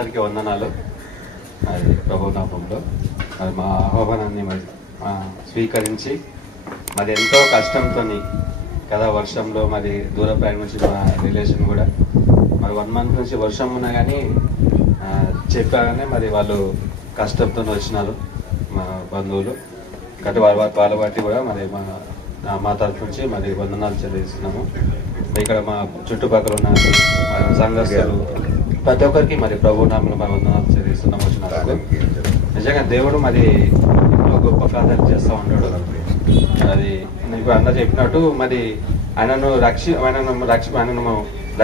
అందరికీ వందనాలు. అది ప్రభు నామంలో మరి మా ఆహ్వానాన్ని మరి స్వీకరించి మరి ఎంతో కష్టంతో కదా వర్షంలో మరి దూర ప్రయాణం నుంచి మా రిలేషన్ కూడా మరి 1 month నుంచి వర్షం ఉన్నా కానీ చెప్పాగానే మరి వాళ్ళు కష్టంతో వచ్చినారు మా బంధువులు. కాబట్టి వాళ్ళ బట్టి కూడా మరి మా తరఫు నుంచి మరి వందనాలు చెల్లిస్తున్నాము. ఇక్కడ మా చుట్టుపక్కల ఉన్న సంఘస్థులు ప్రతి ఒక్కరికి మరి ప్రభు నామములో మరి వందనాలు చెల్లిస్తున్నాము. వచ్చినందుకు నిజంగా దేవుడు మరి ఎంతో గొప్ప కార్యాలు చేస్తూ ఉంటాడు. అది నీకు అన్న చెప్పినట్టు మరి ఆయనను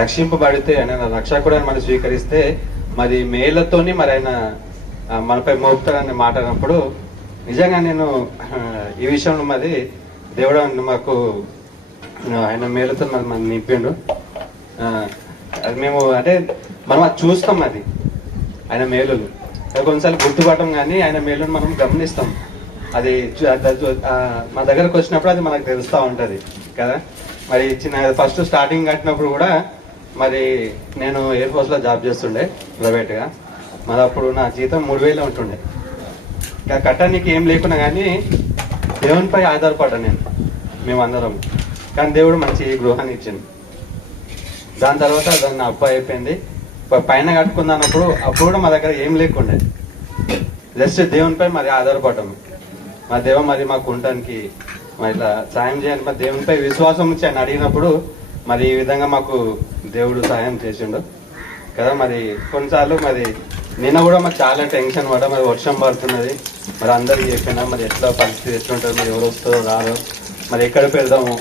రక్షింపబడితే ఆయన రక్షకుడు మరి స్వీకరిస్తే మరి మేళ్లతోని మరి ఆయన మనపై మోపుతాడని మాట అన్నప్పుడు నిజంగా నేను ఈ విషయంలో మరి దేవుడు మాకు ఆయన మేలుతో మనం నింపిండు. అది మేము అంటే మనం అది చూస్తాం, అది ఆయన మేలులు కొన్నిసార్లు గుర్తుపడటం కానీ ఆయన మేలును మనం గమనిస్తాం. అది మా దగ్గరకు వచ్చినప్పుడు అది మనకు తెలుస్తూ ఉంటుంది కదా. మరి ఫస్ట్ స్టార్టింగ్ కట్టినప్పుడు కూడా మరి నేను ఎయిర్ ఫోర్స్లో జాబ్ చేస్తుండే ప్రైవేట్గా. మరి అప్పుడు నా జీతం 3000 ఉంటుండే. ఇంకా కట్టడానికి ఏం లేకున్నా కానీ దేవునిపై ఆధారపడ్డా మేమందరం. కానీ దేవుడు మంచి గృహాన్ని ఇచ్చింది. దాని తర్వాత దాన్ని అబ్బాయి అయిపోయింది. పైన కట్టుకుందాన్నప్పుడు అప్పుడు కూడా మా దగ్గర ఏం లేకుండే, జస్ట్ దేవునిపై మరి ఆధారపడ్డాము. మా దేవ మరి మాకు ఉండటానికి మరి ఇట్లా సాయం చేయండి. మరి దేవునిపై విశ్వాసం ఇచ్చి ఆయన అడిగినప్పుడు మరి ఈ విధంగా మాకు దేవుడు సహాయం చేసిండు కదా. మరి కొన్నిసార్లు మరి నిన్న కూడా మాకు చాలా టెన్షన్ పడ్డా. మరి వర్షం పడుతున్నది, మరి అందరికి చెప్పినా మరి ఎట్లా పరిస్థితి ఎట్లుంటుంది, మరి ఎవరు వస్తుందో రారో, మరి ఎక్కడ పెడదాము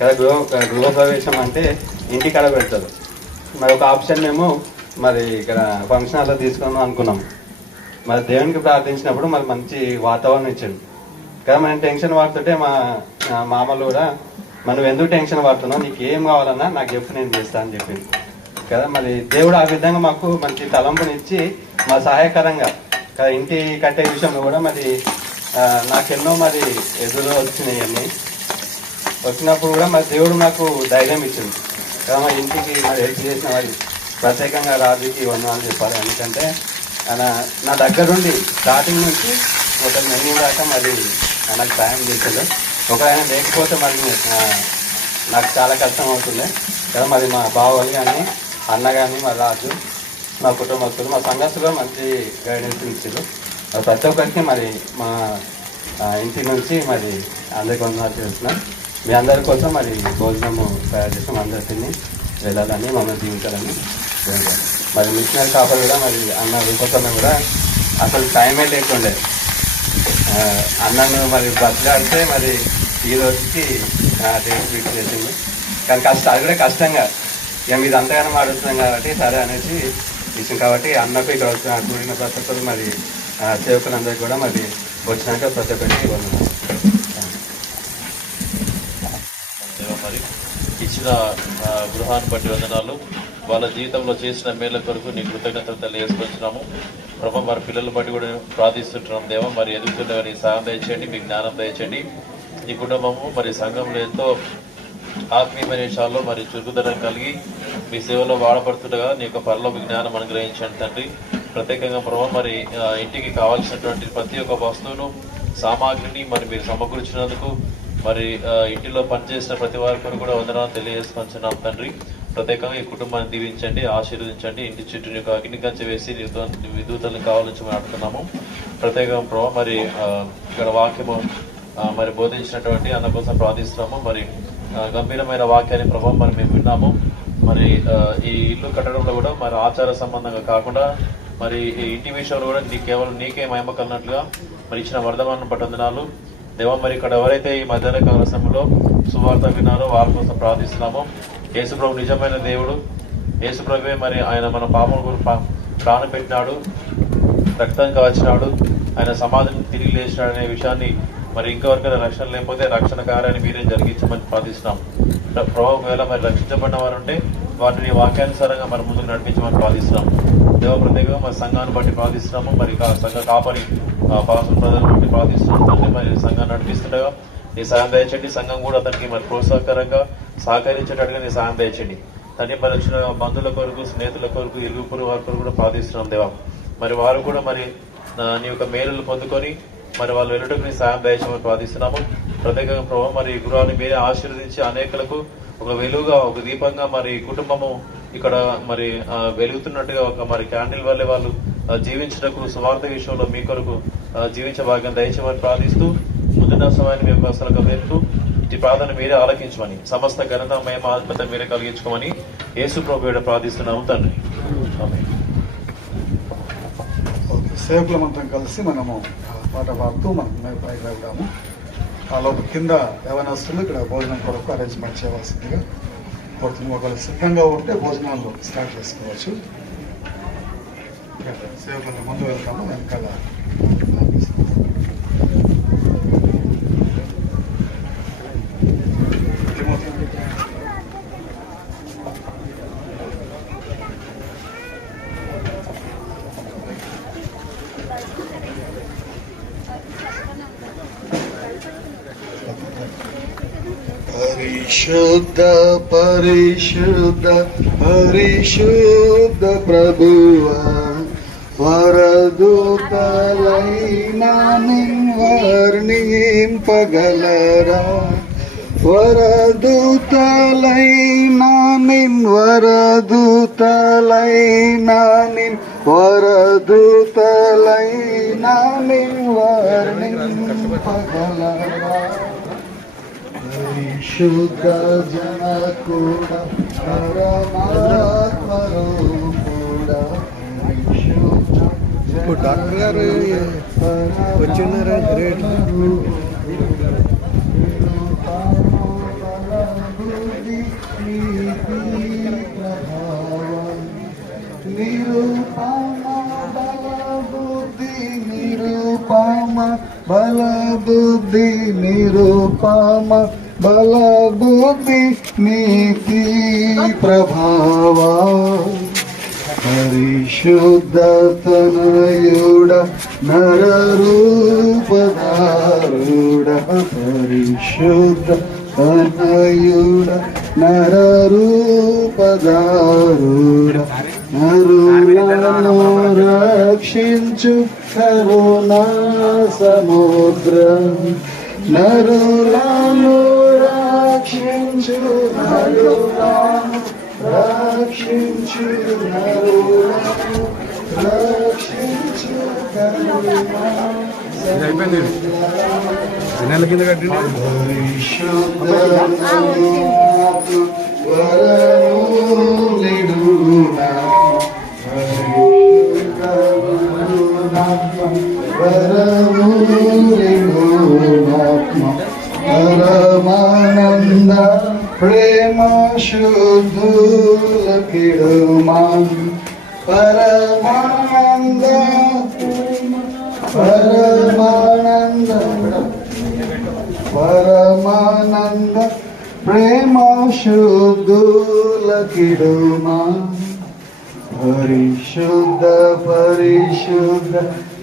కదా. గృహప్రవేశం అంటే ఇంటికాడ పెడతారు. మరి ఒక ఆప్షన్ మేము మరి ఇక్కడ ఫంక్షన్ హాల్లో తీసుకుందాం అనుకున్నాం. మరి దేవునికి ప్రార్థించినప్పుడు మరి మంచి వాతావరణం ఇచ్చాడు కదా. మనం టెన్షన్ పడుతుంటే మా మామలు కూడా మనం ఎందుకు టెన్షన్ పడుతున్నావు, నీకు ఏం కావాలన్నా నాకు చెప్పు, నేను చేస్తాను అని చెప్పింది కదా. మరి దేవుడు ఆ విధంగా మాకు మంచి తలంపునిచ్చి మా సహాయకరంగా కదా. ఇంటి కట్టే విషయంలో కూడా మరి నాకెన్నో మరి ఎదురు వచ్చినాయి అన్నీ. వచ్చినప్పుడు కూడా మరి దేవుడు నాకు ధైర్యం ఇచ్చింది కదా. మా ఇంటికి మరి హెల్ప్ చేసిన వారి ప్రత్యేకంగా రాజుకి వందనాలు చెప్పాలి. ఎందుకంటే ఆయన నా దగ్గరుండి స్టార్టింగ్ నుంచి ఒక మెయిన్ దాకా మరి నాకు సాయం చేశాడు. ఒక ఆయన లేకపోతే మరి నాకు చాలా కష్టం అవుతుంది కదా. మరి మా బావలు కానీ అన్న కానీ మా రాజు, మా కుటుంబస్తులు, మా సంఘస్థులు మంచి గైడెన్స్ ఇచ్చారు. ప్రతి ఒక్కరికి మరి మా ఇంటి నుంచి మరి అందరికి వందనాలు చేస్తున్నాం. మీ అందరి కోసం మరి భోజనము తయారు చేసాం. అందరి తిని వెళ్ళాలని, మమ్మల్ని దీవించాలని. మరి మిషనరీ కాపర్ కూడా మరి అన్న రూపంలో కూడా అసలు టైమే లేకుండే. అన్నను మరి బతిలాడితే మరి ఈ రోజుకి డేట్ ఫిక్స్ చేసింది. కానీ అది కూడా కష్టంగా ఇక మీద అంతగానో మాడుతున్నాం కాబట్టి సరే అనేసి ఇచ్చింది. కాబట్టి అన్నకు ఇక్కడ వచ్చిన కూడిన ప్రతి ఒక్కరు మరి సేవకులందరికీ కూడా మరి వచ్చినాక ప్రతి ఒక్కరికి మరి ఇచ్చిన గృహాన్ని బట్టి వందనాలు. వాళ్ళ జీవితంలో చేసిన మేళ్ళ కొరకు నీ కృతజ్ఞతలు తెలియజేసుకొచ్చినాము ప్రభా. మరి పిల్లల బట్టి కూడా ప్రార్థిస్తుంటున్నాం దేవ. మరి ఎదుగుతున్న నీ సాయం దయచేయండి, మీ జ్ఞానం దయచేయండి. ఈ కుటుంబము మరి సంఘంలో ఎంతో ఆత్మీయమైన విషయాల్లో మరి చురుకుదనం కలిగి మీ సేవలో వాడబడుతుండగా నీ యొక్క పరలోక జ్ఞానం అనుగ్రహించండి తండ్రి. ప్రత్యేకంగా ప్రభావ మరి ఇంటికి కావాల్సినటువంటి ప్రతి ఒక్క వస్తువును, సామాగ్రిని మరి మీరు సమకూర్చినందుకు మరి ఇంటిలో పనిచేసిన ప్రతి వారికి కూడా వందనాలు తెలియజేసుకొచ్చున్నాం తండ్రి. ప్రత్యేకంగా ఈ కుటుంబాన్ని దీవించండి, ఆశీర్వదించండి. ఇంటి చుట్టూ యొక్క అగ్ని కంచె వేసి విద్యుత్తులను కావాలని మాట్లాడుతున్నాము. ప్రత్యేకంగా ప్రభావ మరి ఇక్కడ వాక్యము మరి బోధించినటువంటి అన్న కోసం ప్రార్థిస్తున్నాము. మరి గంభీరమైన వాక్యాన్ని ప్రభావం మరి మేము విన్నాము. మరి ఈ ఇల్లు కట్టడంలో కూడా మరి ఆచార సంబంధంగా కాకుండా మరి ఈ ఇంటి విషయంలో కూడా కేవలం నీకే మహిమ కలిగినట్లుగా మరి ఇచ్చిన వర్ధమానం పట్టందనాలు దేవ. మరి ఇక్కడ ఎవరైతే ఈ మధ్యాహ్న కాల సమయంలో సువార్త విన్నారో వాళ్ళ కోసం ప్రార్థిస్తున్నాము. యేసుప్రభు నిజమైన దేవుడు. యేసుప్రభువే మరి ఆయన మన పాపం ప్రాణం పెట్టినాడు, రక్తం కాచినాడు, ఆయన సమాధిని తిరిగి లేచినాడు అనే విషయాన్ని మరి ఇంకొకరికైనా రక్షణ లేకపోతే రక్షణ కార్యాన్ని మీరే జరిగించమని ప్రార్థిస్తున్నాం. ప్రభావం వేళ మరి రక్షించబడిన వారు ఉంటే వాటిని వాక్యానుసారంగా మరి ముందుకు నడిపించమని ప్రార్థిస్తున్నాం దేవ. ప్రత్యేకంగా మరి సంఘాన్ని బట్టి ప్రార్థిస్తున్నాము. మరి సంఘ కాపరి పాసం ప్రజలను బట్టి ప్రార్థిస్తున్నాం. మరి సంఘాన్ని నడిపిస్తుండగా నీ సాయం దయచండి. సంఘం కూడా అతనికి మరి ప్రోత్సాహకరంగా సహకరించేటట్టుగా నీ సాయం దయచండి. తండ్రి మరి వచ్చిన బంధువుల కొరకు, స్నేహితుల కొరకు, ఇరుగు పొరుగు వారి కొరకు కూడా ప్రార్థిస్తున్నాం దేవా. మరి వారు కూడా మరి నీ యొక్క మేలులు పొందుకొని మరి వాళ్ళు వెళ్ళటకు నీ సాయం దయచేయమని ప్రార్థిస్తున్నాము. ప్రత్యేకంగా ప్రభావ మరి ఈ గృహాన్ని మీరే ఆశీర్వదించి అనేకులకు ఒక వెలుగుగా, ఒక దీపంగా మరి కుటుంబము ఇక్కడ మరి వెలుగుతున్నట్టుగా ఒక మరి క్యాండిల్ వల్లే వాళ్ళు జీవించటకు, సువార్త విషయంలో మీ కొరకు జీవించే భాగ్యం దయచేయమని ప్రార్థిస్తూ ముందున్న సమయాన్ని మేము అసలు వెళ్తూ ఈ ప్రార్థన మీరే ఆలకించమని, సమస్త ఘనత మహిమ ఆధిపత్యం మీరే కలిగించుకోమని యేసు ప్రభువుతో ప్రార్థిస్తున్నాము తండ్రి. సేవకులమంతా కలిసి మనము పాట పాడుతూ మనం పైకి వెళ్దాము. ఆ లోపు కింద యవనస్తులు ఇక్కడ భోజనం కొరకు అరేంజ్మెంట్ చేయవలసిందిగా కోరుతున్నాం. ఒకవేళ సిద్ధంగా ఉంటే భోజనాలు స్టార్ట్ చేసుకోవచ్చు. సేవకుల ముందు వెళ్తాము, వెనకాల పరిశుద్ధ పరిశుద్ధ పరిశుద్ధ ప్రభువా, వరదూతలైనా వర్ణింపగలరా, వరదూతలైనా వరదూతలైనా వరదూతలైనా వర్ణింపగలరా. పరిశుద్ధ జనకుడా పరమాత్మరూపుడా, పరిశుద్ధ ఇప్పుడు డాక్టర్ గారు వచ్చిన్నారా? గ్రేట్. నిరుపమ బలబుద్ధి, నిరుపమ బలబుద్ధి నీతి ప్రభావ. పరిశుద్ధ తనయుడ నరరూపధారుడ, పరిశుద్ధ తనయుడ నరరూపధారుడ, నరులను రక్షించు కరుణా సముద్రం, నరులను రక్షించు, నరులను రక్షించు, నరులను రక్షించు కరుణా నెల కింద కట్టి పరమానంద ప్రేమ శుద్ధుల కిడుమాన్, పరమానంద పరమానంద పరమానంద ప్రేమ శుద్ధుల కిడుమాన్. పరిశుద్ధ పరిశుద్ధ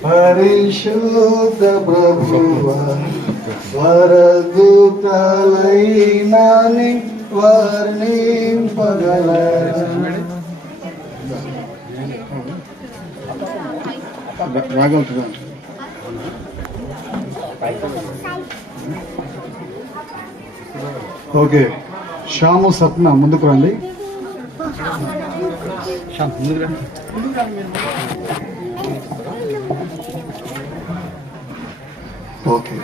పరిశుద్ధ ప్రభువా, వరదూతలైనా వర్ణింపగలరా. రాగలుగుతుందా? ఓకే, శ్యాము సప్న ముందుకు రండి. ఓకే,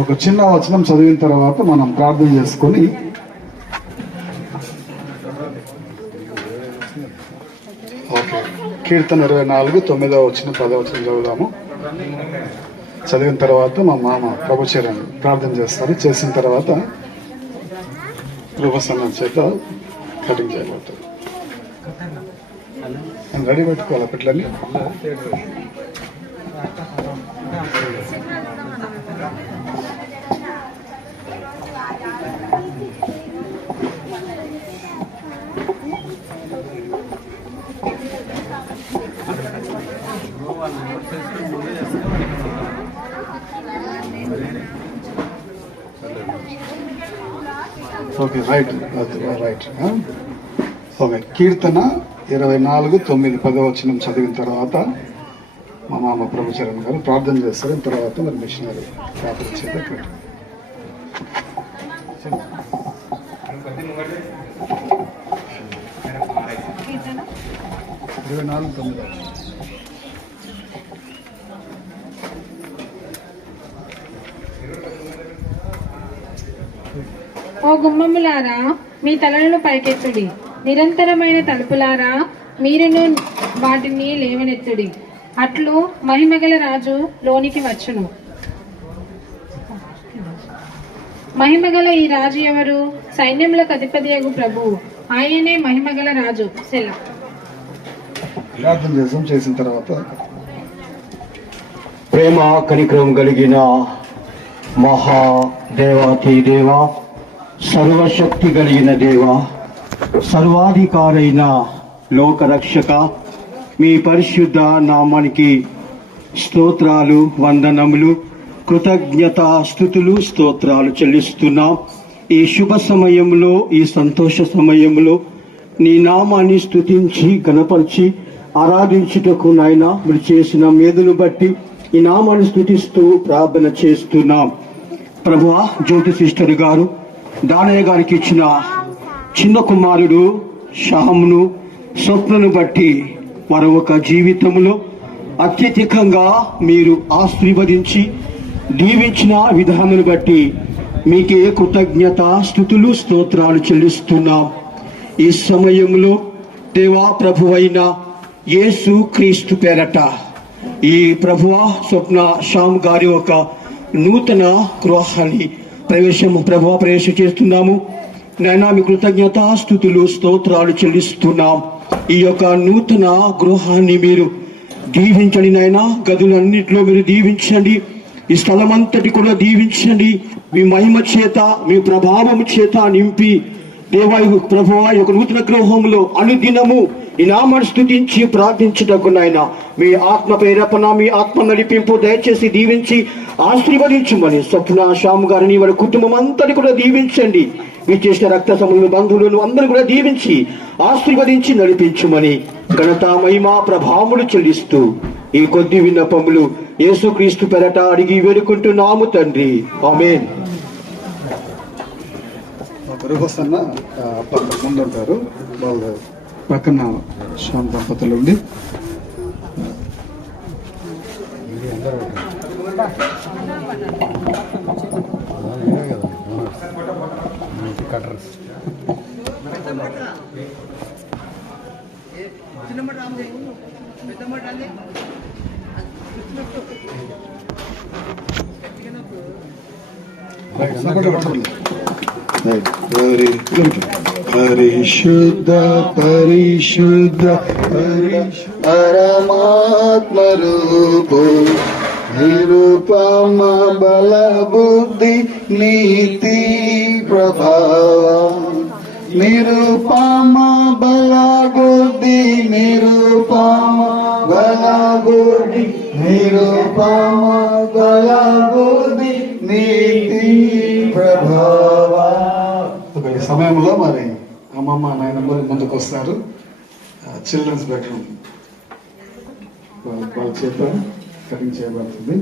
ఒక చిన్న వచనం చదివిన తర్వాత మనం ప్రార్థన చేసుకొని ఓకే, కీర్తన 24 9వ వచనం 10వ వచనం చదువుదాము. చదివిన తర్వాత మా మామ ప్రభుచరణ్ ప్రార్థన చేస్తారు. చేసిన తర్వాత రూపసన్నం చేత కటింగ్ చేయబోతారు. రెడీ పెట్టుకోవాలి పెట్లని. Okay, right right. ఓకే, కీర్తన 24:9-10 చదివిన తర్వాత మా మామ ప్రభుచరణ్ గారు ప్రార్థన చేస్తారు. తర్వాత మరి మిషనరీ ప్రార్థన చేద్దాం. ఓ గుమ్మములారా మీ తలలను పైకెత్తుడి, నిరంతరమైన తలుపులారా మీరును వాటిని లేవనెత్తుడి. అట్లు మహిమగల రాజు లోనికి వచ్చును. మహిమగల ఈ రాజు ఎవరు? సైన్యములకు అధిపతియగు ప్రభువు, ఆయనే మహిమగల రాజు. సెలా. ప్రార్థన చేసాం. చేసిన తర్వాత ప్రేమ కనికరం కలిగిన మహాదేవాతి దేవ, సర్వశక్తి కలిగిన దేవ, సర్వాధికారైన లోకరక్షక, మీ పరిశుద్ధ నామానికి స్తోత్రాలు, వందనములు, కృతజ్ఞత స్తుతులు, స్తోత్రాలు చెల్లిస్తున్నాం. ఈ శుభ సమయంలో, ఈ సంతోష సమయంలో నీ నామాన్ని స్తుతించి గణపరిచి ఆరాధించుటకు నాయన మీరు చేసిన మేలును బట్టి ఈ నామాన్ని స్తుతిస్తూ ప్రార్థన చేస్తున్నాం. ప్రభువా, జ్యోతి సిస్టర్ గారు దానయ్య గారికి ఇచ్చిన చిన్న కుమారుడు షామును స్వప్నను బట్టి మరొక జీవితంలో అత్యధికంగా మీరు ఆశీర్వదించి దీవించిన విధానాన్ని బట్టి మీకే కృతజ్ఞత స్తుతులు స్తోత్రాలు చెల్లిస్తున్నాం. ఈ సమయంలో దేవా ప్రభువైన యేసు క్రీస్తు పేరట ఈ ప్రభువా స్వప్న శ్యామ్ గారి ఒక నూతన గృహాన్ని ప్రవేశం చేస్తున్నాము. నాయనా మీ కృతజ్ఞత స్తుతులు స్తోత్రాలు చెల్లిస్తున్నాం. ఈ యొక్క నూతన గృహాన్ని మీరు దీవించండి నాయనా. గదులన్నింటిలో మీరు దీవించండి. ఈ స్థలమంతటి కూడా దీవించండి. మీ మహిమ చేత, మీ ప్రభావం చేత నింపి దేవా ప్రభువా యొక్క నూతన గృహంలో అనుదినము ఈ నామాన్ని స్తుతించి ప్రార్థించుటకు నాయన మీ ఆత్మ ప్రేరేపణ, మీ ఆత్మ నడిపింపు దయచేసి దీవించి ఆశీర్వదించమని స్వప్న శ్యామ్ గారిని వారి కుటుంబం అంతటి కూడా దీవించండి. మీ చేసిన రక్త సంబంధ బంధువులను అందరూ కూడా దీవించి ఆశీర్వదించి నడిపించమని ఘనత, మహిమ, ప్రభావములు చెల్లిస్తూ ఈ కొద్ది విన్నపములు యేసుక్రీస్తు పేరట అడిగి వేడుకుంటున్నాము తండ్రి, ఆమేన్. గురువసన్న ముందు ఉంటారు. వాళ్ళ పక్కన శ్యామ్ దంపతులు ఉంది. పరిశుద్ధ పరిశుద్ధ పరమాత్మరూపు నిరూపమ బల బుద్ధి నీతి ప్రభావం నిరూపమ బల బుద్ధి నిరూపమ బల బుద్ధి నిరూపమ బల బుద్ధి నీతి ప్రభావ. ఈ సమయంలో మరి అమ్మమ్మ నాయనమ్మ ముందుకు వస్తారు. చిల్డ్రన్స్ బెడ్రూమ్ వాళ్ళ చేత కటింగ్ చేయబడుతుంది.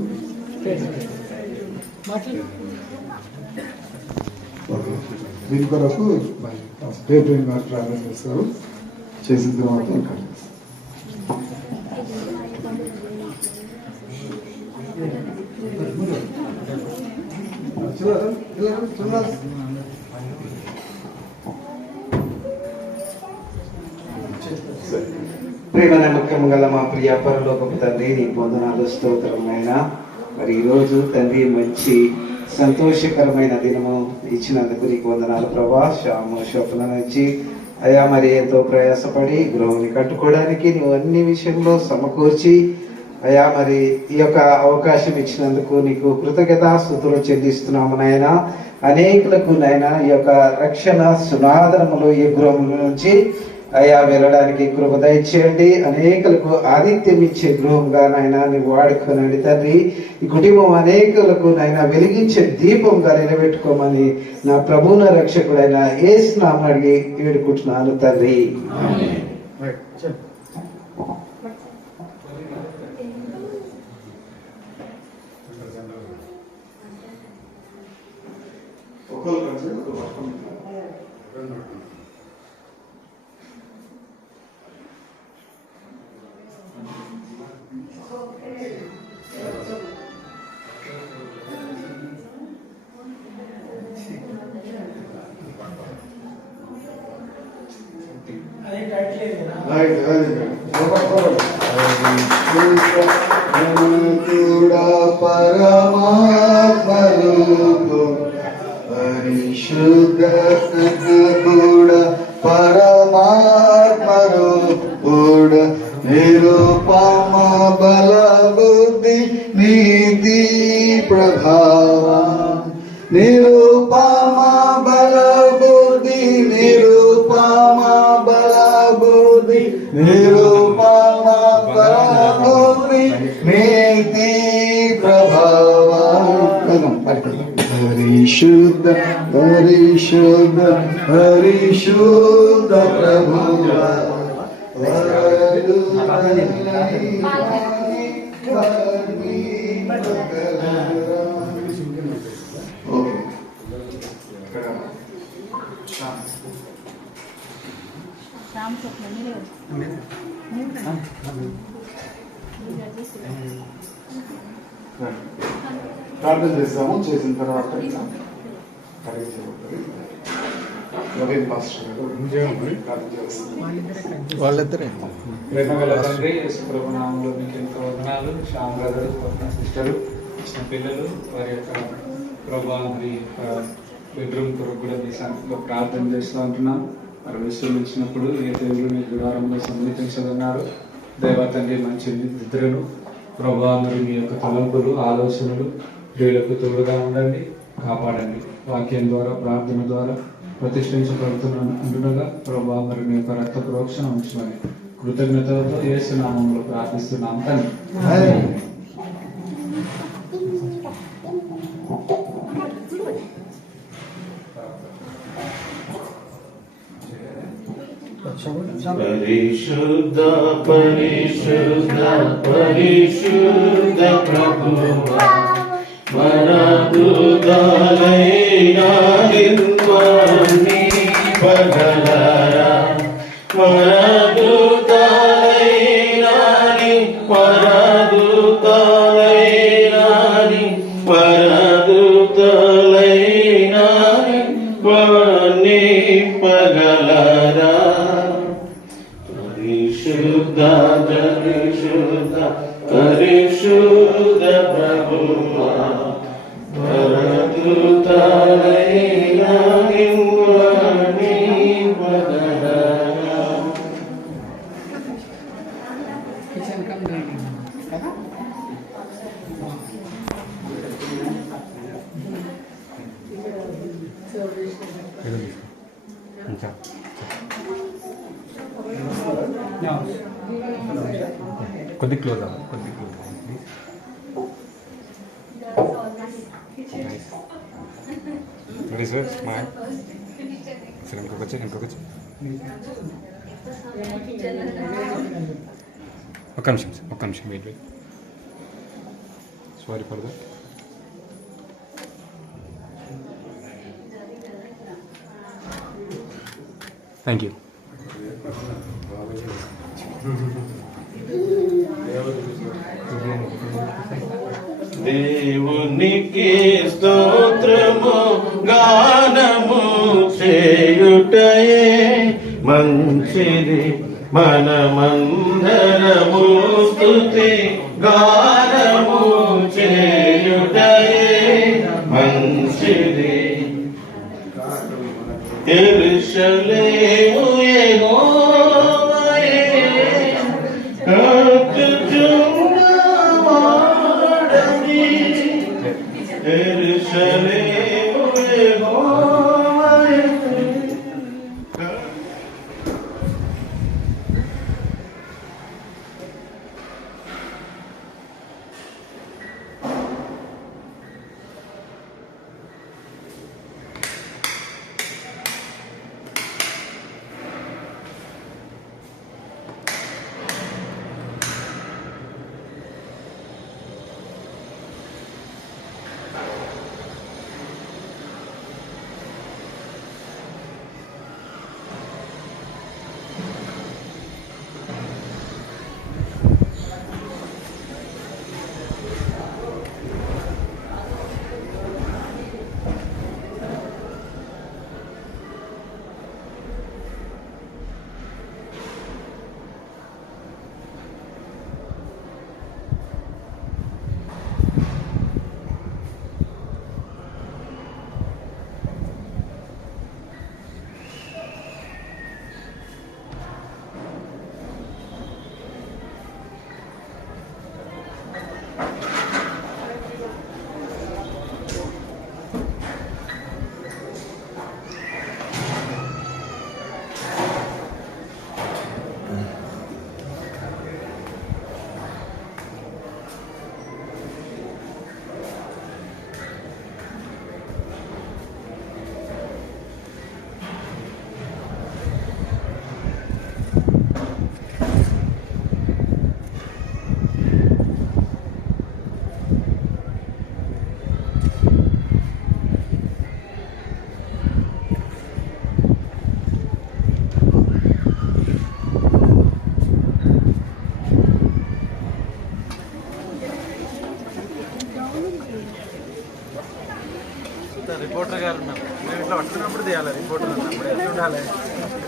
దీని కొరకు పేపర్ ప్రారంభం చేస్తారు. చేసిన తర్వాత కట్ చేస్తారు. ప్రేమ నమ్మకం గల మా ప్రియ పరలోకపు తండ్రి, నీ వందనాలు స్తోత్రమైనా మరి ఈరోజు తండ్రి మంచి సంతోషకరమైన దినము ఇచ్చినందుకు నీకు వందనాలు ప్రభా. శ్యాము స్వప్న నుంచి అయా మరి ఎంతో ప్రయాసపడి గృహాన్ని కట్టుకోవడానికి నువ్వు అన్ని విషయంలో సమకూర్చి అయా మరి ఈ యొక్క అవకాశం ఇచ్చినందుకు నీకు కృతజ్ఞతాస్తుతులు చెల్లిస్తున్నాము నాయన. అనేకులకు నాయన ఈ యొక్క రక్షణ సునాదనములు ఈ గృహముల నుంచి అయ్యా వెళ్ళడానికి కృప దయచేయండి. అనేకులకు ఆతిథ్యం ఇచ్చే గృహంగా నాయన నువ్వు వాడుకోనండి తండ్రి. ఈ కుటుంబం అనేకులకు నాయన వెలిగించే దీపంగా నిలబెట్టుకోమని నా ప్రభువున రక్షకుడైన యేసు నామమున అడిగి వేడుకుంటున్నాను తండ్రి. పరిశుద్ధ కూడా పరమాత్మరూపుడ నిరుపమ బల బుద్ధి నీతి ప్రభావ నిరుపమ బల బుద్ధి నిరుపమ బల బుద్ధి నిరుపమ బల బుద్ధి నీతి ప్రభావ. పరిశుద్ధ పరిశుద్ధ పరిశుద్ధ ప్రభువా ప్రార్థన చేస్తాము. చేసిన తర్వాత వాళ్ళిద్దరే ప్రేమగల తండ్రి యేసుప్రభు నామములో మీకు ఎంతో వందనాలు. శ్యామ్ బ్రదర్, సిస్టరు, చిన్న పిల్లలు వారి యొక్క ప్రభా మరి బెడ్రూమ్ కొరకు కూడా మీ సన్నిధిలో ప్రార్థన చేస్తూ ఉంటున్నాం. మరి విశ్రమించినప్పుడు ఏ దేవుడు మీ గుడారంలో సన్నిధించదన్నారు. దేవా తండ్రి మంచి నిద్రను ప్రభా మరి మీ యొక్క తలంపులు ఆలోచనలు వీళ్ళకు తోడుగా ఉండండి, కాపాడండి. వాక్యం ద్వారా ప్రార్థన ద్వారా ప్రతిష్ఠించబడుతుండగా ప్రభా మరి మీ యొక్క రక్త ప్రోక్షణ ఉంచమని కృతజ్ఞతలతో యేసు నామములో ప్రార్థిస్తున్నాం తండ్రి. పరిశుద్ధ పరిశుద్ధ పరిశుద్ధ ప్రభువా మరదుదలైనా నిర్మని పగలరా మరదుదలైనా పరదుదలైనా పరదుదలైనా పని పగలరా పరిశుద్ధ పరిశుద్ధ పరిశుద్ధ ప్రభువా పరదుదలైనా నిర్మని పగలరా. కొద్ది క్లోజ్ అవ్వాలి, కొద్ది క్లోజ్ అవ్వాలి ప్లీజ్. సార్ స్మైల్ సార్, ఇంకొకచ్చి ఒక్క నిమిషం సార్, ఒక్క నిమిషం wait. Sorry for that. Thank you. దేవునికి స్తోత్రము గానము చేయుటయే మంచిది, మనమందరము స్తుతి గానము చేయుటయే మంచిది. యెరూషలేము యెహోవాయే కట్టుచున్నవాడని, యెరూషలేము యెహోవాయే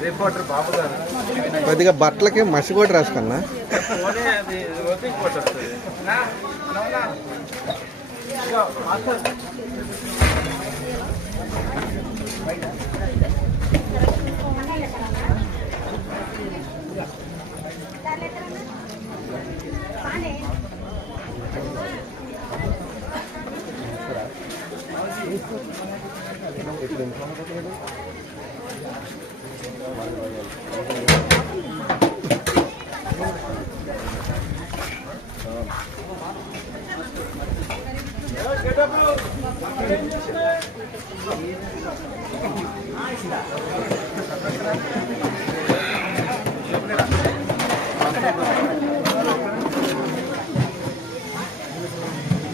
రిపోర్టర్ బాబు గారు కొద్దిగా బట్టలకి మసి కూడా రాసుకున్నా.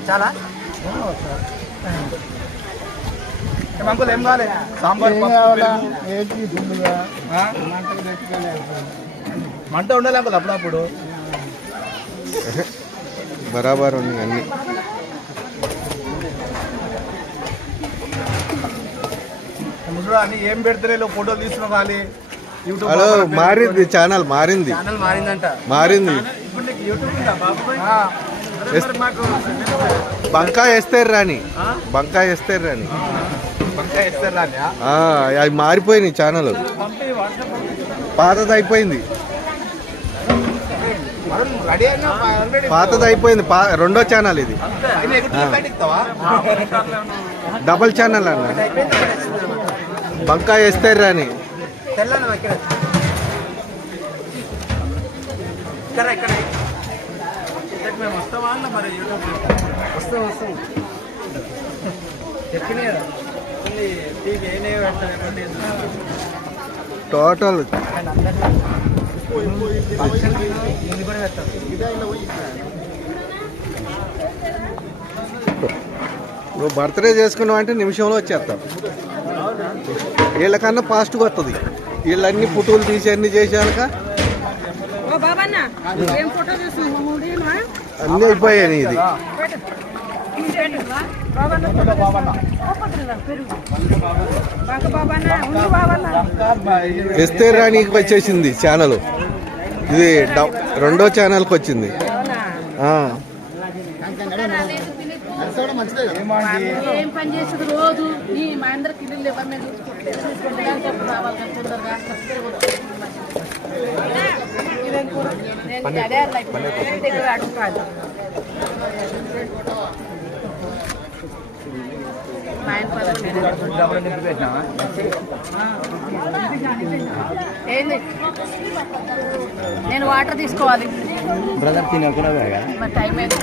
చాలా అంకుల్ ఏం కావాలి? సాంబార్ మంట ఉండాలి అంకుల్ అప్పుడప్పుడు. బరాబర్ ఉంది అన్ని. అన్ని ఏం పెడతారే ఫోటోలు తీసుకున్న ఖాళీ యూట్యూబ్. హలో, మారింది ఛానల్, మారింది మారిందంట. మారింది. ఇప్పుడు నీకు యూట్యూబ్ ఉందా బాబు? మాకు బంకా వేస్తారు రాని, బంకా వేస్తారు రాని, అవి మారిపోయినాయి ఛానల్, పాతది అయిపోయింది, పాతది అయిపోయింది. రెండో ఛానల్ ఇది, డబల్ ఛానల్ అన్న. బంకా వేస్తారు రాని. మేము వస్తామా అన్న మరి యూట్యూబ్ వస్తాం చెప్పినా టోటల్ నువ్వు బర్త్డే చేసుకున్నావు అంటే నిమిషంలో వచ్చేస్తావు. వీళ్ళకన్నా ఫాస్ట్గా వస్తుంది. వీళ్ళన్నీ ఫోటోలు తీసి అన్ని చేశాక అన్నీ అయిపోయాయి. ఇది ఎస్తే రాణికి వచ్చేసింది ఛానల్. ఇది రెండో ఛానల్కి వచ్చింది. ఏం పని చేసేది రోజు మా అందరికి ఇల్లు ఎవరిని అడుగుతాను. ఏంది నేను వాటర్ తీసుకోవాలి బ్రదర్ తినకుండా మరి టైం అయింది.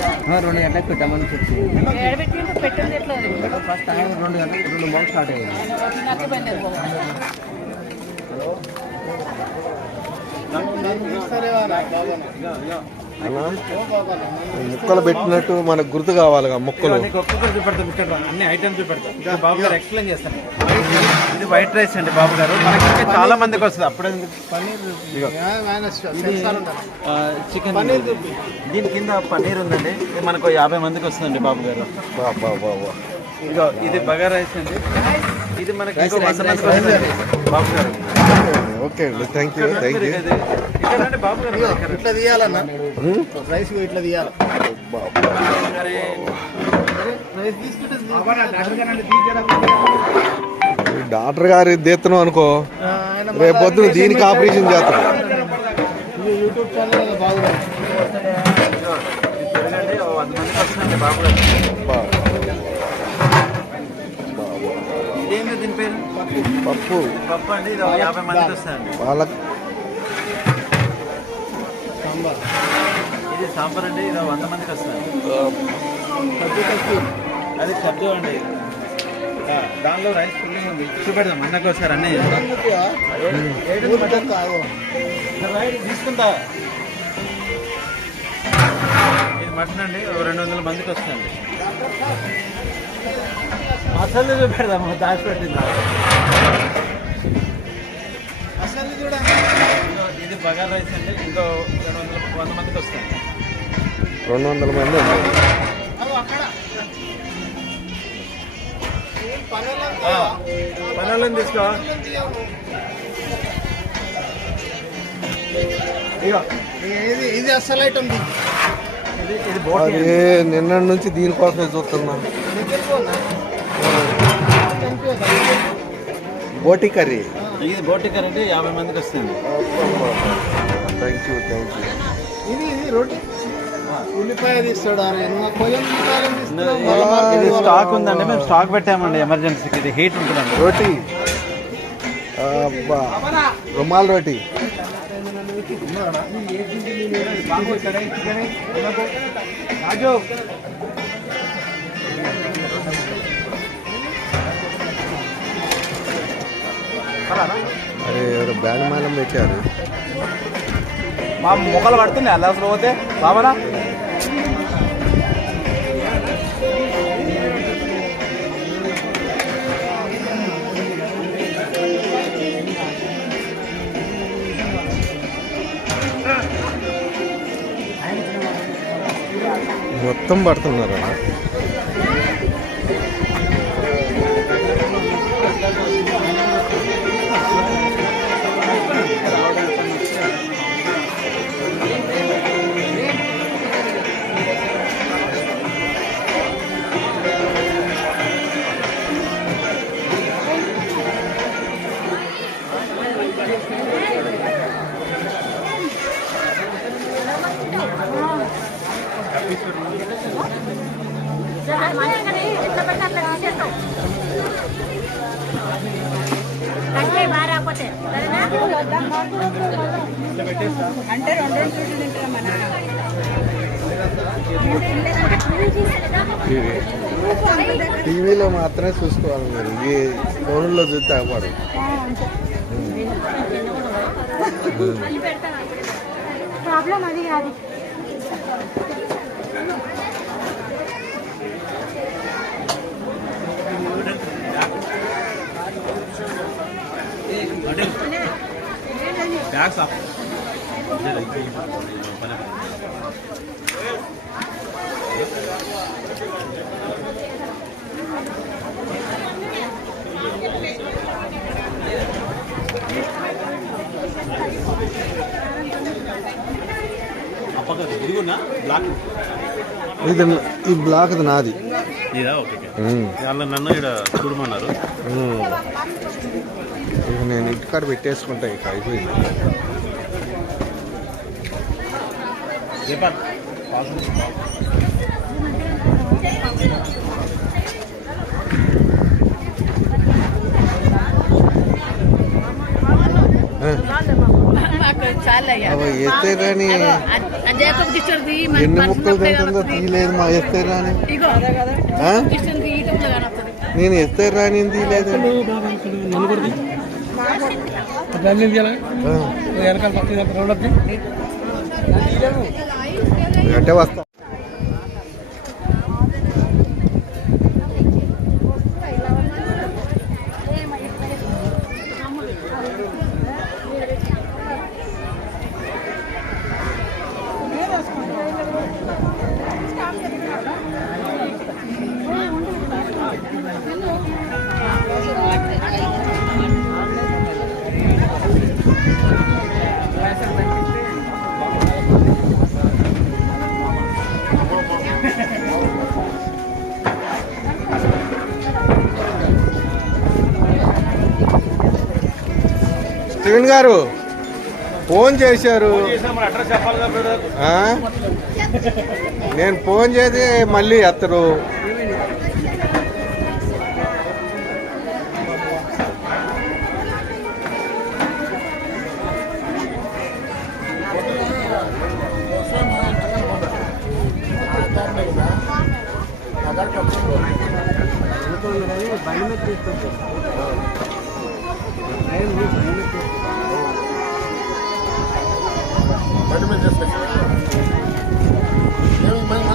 2 గంటలకు పెట్టామని చెప్పింది. ఏడబెట్టింటే పెట్టింది ఎట్లేదు. ఫస్ట్ టైం 2 గంటలకు 2 బాక్స్ స్టార్ట్ అయ్యింది. ముక్కలు పెట్టినట్టు మనకు గుర్తు కావాలి. ముక్కలు అన్ని ఐటమ్స్ చూపెడతా. బాబు గారు ఎక్స్ప్లెయిన్ చేస్తాను. ఇది వైట్ రైస్ అండి బాబు గారు. మనకి చాలా మందికి వస్తుంది. అప్పుడే చికెన్, దీని కింద పన్నీర్ ఉందండి. మనకు 50 మందికి వస్తుందండి బాబు గారు. ఇదిగో ఇది బగారా రైస్ అండి. ఇది మనకి 100 మందికి వస్తుందండి బాబు గారు. ఓకే అండి, థ్యాంక్ యూ. బాబు గారు ఇట్లా తీయాలన్నా రైస్ ఇట్లా తీయాలి. డాక్టర్ గారు దేత్తనం అనుకో, రేపు పొద్దున దీనికి ఆపరేషన్ చేస్తాం. యూట్యూబ్ ఛానల్ బాగుంది. 100 మందికి వస్తుందండి బాబు గారు. ఇదేంటి దీని పేరు? పప్పు. పప్పు అండి. ఇది 50 మందికి వస్తుందండి. వాళ్ళకి సాంబార్. ఇది సాంబార్ అండి. ఇది 100 మందికి వస్తుంది. అది కద్దు అండి. దానిలో రైస్ ఫుల్లింగ్ ఉంది. చూపెడదాం అన్నకు ఒకసారి అన్నీ తీసుకుంటా. ఇది మటన్ అండి. 200 మందికి వస్తుందండి. అసలు చూపెడదాము దాచిపెట్టిందా. ఇది బగారా రైస్ అండి. ఇంకో 100 మందికి వస్తుంది. 200 మంది. పనులను తీసుకో. ఇది అసలు ఐటమ్ అదే నిన్న నుంచి దీనికోసమే చూస్తున్నా. బోటి కర్రీ. ఇది బోటి కర్రీ అంటే 50 మందికి వస్తుంది. Thank you. ఇది రోటీ ఉల్లిపాయ తీస్తాడు. ఇది స్టాక్ ఉందండి, మేము స్టాక్ పెట్టామండి ఎమర్జెన్సీకి. ఇది హీట్ ఉంటుందండి. రోటీ రుమాల్ రోటీ. అరే ఎవరు బ్యాండ్ మేళం పెట్టారు. మా మొక్కలు పడుతున్నాయి అలా అసలు పోతే బాబనా. మొత్తం పడుతున్నారా? అంటే 2 తింటామన్నా. టీవీలో మాత్రమే చూసుకోవాలి మీరు. ఈ ఫోన్లో చూస్తే అవ్వడు. ప్రాబ్లం అది కాదు. ఇది ఈ బ్లాక్ అది నాది. నన్ను ఇక్కడ చూడమన్నారు. ఇక నేను ఇంటికాడ పెట్టేసుకుంటా. ఇక అయిపోయింది. వేస్తే కానీ ఎన్ని ముక్కలు తింటుందో తీయలేదు. మా వేస్తే రాని నేను వేస్తే రాని తీయలేదు. అంటే వస్తా. స్టీవెన్ గారు ఫోన్ చేశారు. నేను ఫోన్ చేసి మళ్ళీ ఎత్తరు. బండి మీద తీసుకొచ్చారు.